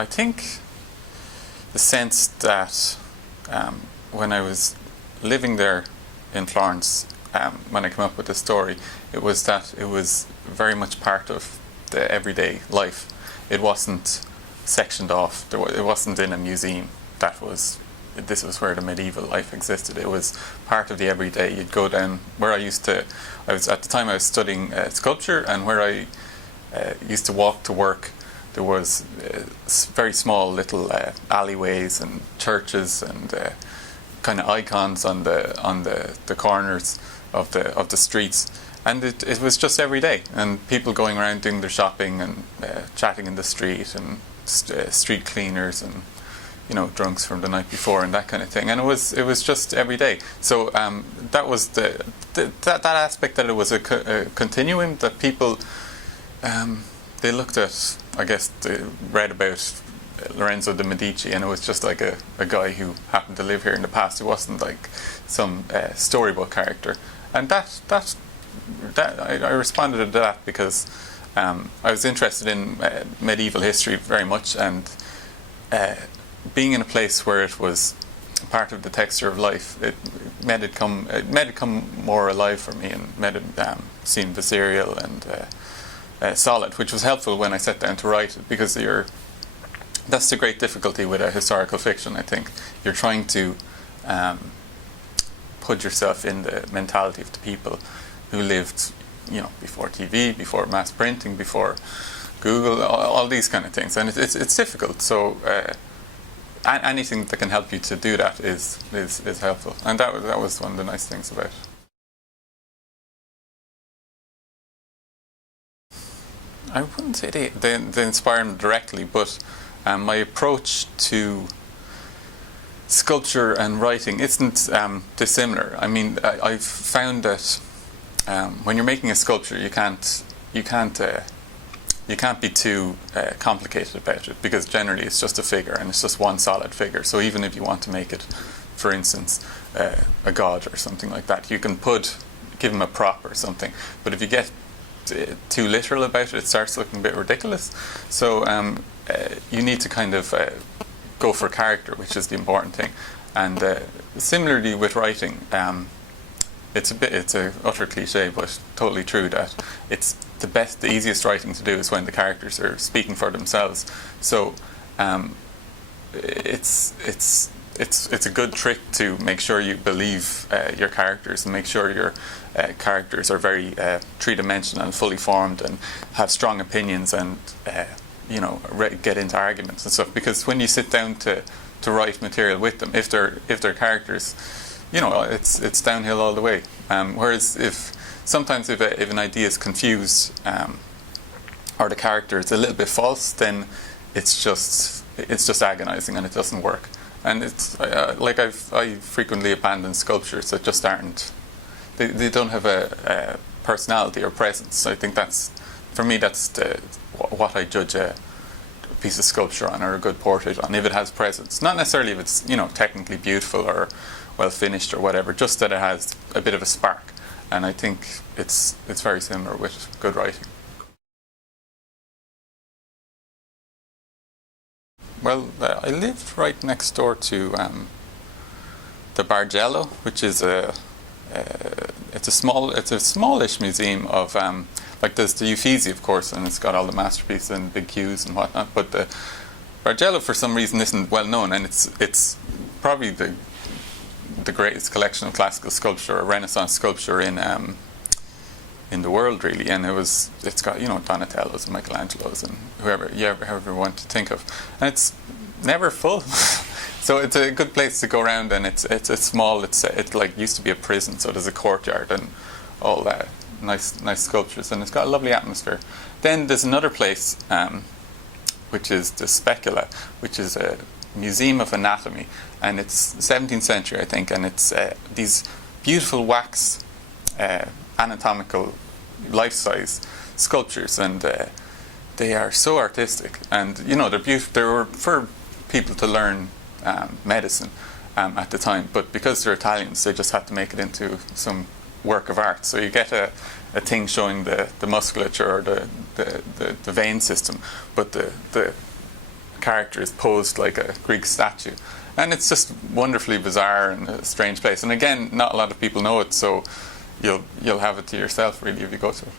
I think the sense that when I was living there in Florence, when I came up with the story, it was that it was very much part of the everyday life. It wasn't sectioned off. It wasn't in a museum. This was where the medieval life existed. It was part of the everyday. You'd go down where at the time I was studying sculpture, and where I used to walk to work, there was very small little alleyways and churches and kind of icons on the corners of the streets, and it was just every day, and people going around doing their shopping and chatting in the street, and street cleaners and drunks from the night before and that kind of thing, and it was just every day. So that was that aspect, that it was a continuum, that people they looked at, I guess they read about Lorenzo de Medici, and it was just like a guy who happened to live here in the past. It wasn't like some storybook character, and that I responded to that because I was interested in medieval history very much, and being in a place where it was part of the texture of life, it made it come more alive for me, and made it seem visceral and solid, which was helpful when I sat down to write it, because that's the great difficulty with a historical fiction. I think you're trying to put yourself in the mentality of the people who lived, before TV, before mass printing, before Google, all these kind of things, and it's difficult. So anything that can help you to do that is helpful, and that was one of the nice things about it. I wouldn't say they inspire me directly, but my approach to sculpture and writing isn't dissimilar. I mean, I've found that when you're making a sculpture, you can't be too complicated about it, because generally it's just a figure, and it's just one solid figure. So even if you want to make it, for instance, a god or something like that, you can give him a prop or something. But if you get too literal about it, it starts looking a bit ridiculous. So you need to kind of go for character, which is the important thing. And similarly with writing, it's a utter cliche, but totally true, that it's the easiest writing to do is when the characters are speaking for themselves. So it's a good trick to make sure you believe your characters, and make sure your characters are very three-dimensional and fully formed, and have strong opinions, and get into arguments and stuff. Because when you sit down to write material with them, if they're characters, it's downhill all the way. Whereas sometimes if an idea is confused, or the character is a little bit false, then it's just agonizing, and it doesn't work. And it's I frequently abandon sculptures that just aren't. They don't have a personality or presence. I think for me that's what I judge a piece of sculpture on, or a good portrait on. If it has presence, not necessarily if it's technically beautiful or well finished or whatever, just that it has a bit of a spark. And I think it's very similar with good writing. Well, I lived right next door to the Bargello, which is it's a smallish museum of there's the Uffizi, of course, and it's got all the masterpieces and big queues and whatnot. But the Bargello, for some reason, isn't well known, and it's probably the greatest collection of classical sculpture or Renaissance sculpture in the world, really. And it's got Donatello's and Michelangelo's and whoever you want to think of, and it's never full. So it's a good place to go around, and it's small. It like used to be a prison, so there's a courtyard and all that nice sculptures, and it's got a lovely atmosphere. Then there's another place, which is the Specula, which is a museum of anatomy, and it's 17th century, I think, and it's these beautiful wax anatomical life-size sculptures, and they are so artistic, and they're beautiful. They were for people to learn medicine at the time, but because they're Italians, they just had to make it into some work of art. So you get a thing showing the musculature or the vein system, but the character is posed like a Greek statue. And it's just wonderfully bizarre and a strange place. And again, not a lot of people know it, so you'll have it to yourself really if you go to it.